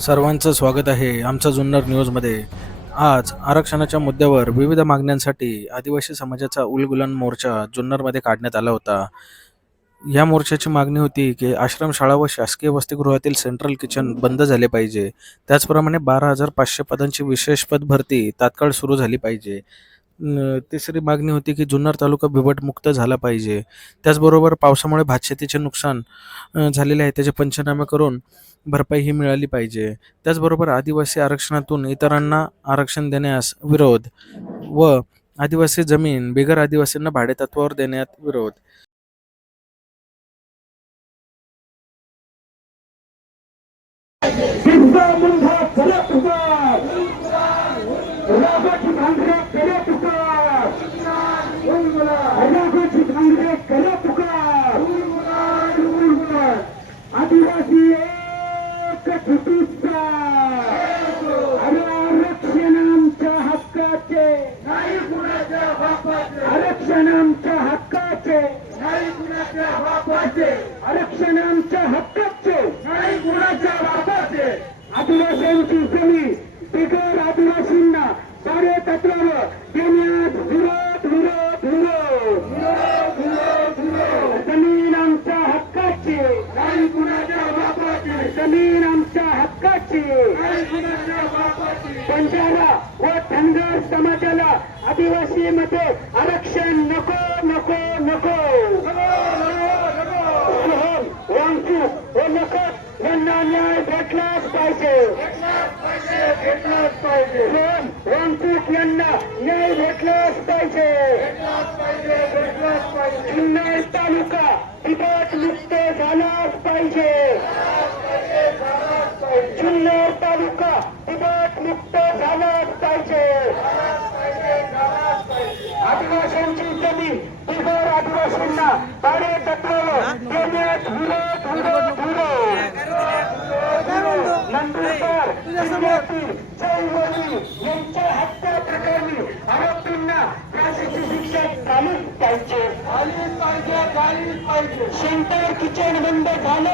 सर्वांचं स्वागत आहे आमच्या जुन्नर न्यूजमध्ये. आज आरक्षणाच्या मुद्द्यावर विविध मागण्यांसाठी आदिवासी समाजाचा उलगुलन मोर्चा जुन्नरमध्ये काढण्यात आला होता. या मोर्चाची मागणी होती की आश्रमशाळा व शासकीय वसतिगृहातील सेंट्रल किचन बंद झाले पाहिजे. त्याचप्रमाणे बारा हजार पाचशे पदांची विशेष पद भरती तात्काळ सुरू झाली पाहिजे. तिसरी मागणी होती की जुन्नर तालुका बिबटमुक्त झाला पाहिजे. त्याचबरोबर पावसामुळे भातशेतीचे नुकसान झालेले आहे. त्याचे पंचनामे करून भरपाई ही मिळाली पाहिजे. त्याचबरोबर आदिवासी आरक्षणातून इतरांना आरक्षण देण्यास विरोध व आदिवासी जमीन बिगर आदिवासींना भाडेतत्वावर देण्यात विरोध. राघोजी आदिवासी एक अरे आरक्षण आमच्या हक्काचे. नाही कुणाच्या बापाचे आरक्षण आमच्या हक्काचे. नाही कुणाच्या बापाचे आरक्षण आमच्या हक्काचे. नाही कुणाच्या बापाचे आदिवासींची जमीन बिगर आदिवासींना साडे तत्वावर हक्काची. नाही कुणाच्या बापाची? जमीन आमच्या हक्काची. नाही कुणाच्या बापाची? बंजारा व धनगर समाजाला आदिवासी मध्ये आरक्षण नको नको नको. वांचू व नकत यांना न्याय भेटलाच पाहिजे. भेटलाच पाहिजे वांचूक यांना न्याय भेटलाच पाहिजे. भेटलाच पाहिजे जुन्नर तालुका बिबट मुक्त झालाच पाहिजे. जुन्नर तालुका बिबट मुक्त झालाच पाहिजे. आदिवासींची जमीन बिगर आदिवासींना भाडे तत्वावर देण्यात विरोध विरोध विरोध. नंदुरबार जिल्ह्यातील जैवली यांच्या हत्या प्रकरणी आरोपींना फाशीची शिक्षा झालीच पाहिजे झालीच पाहिजे झालीच पाहिजे. सेंटर किचन बंद झालं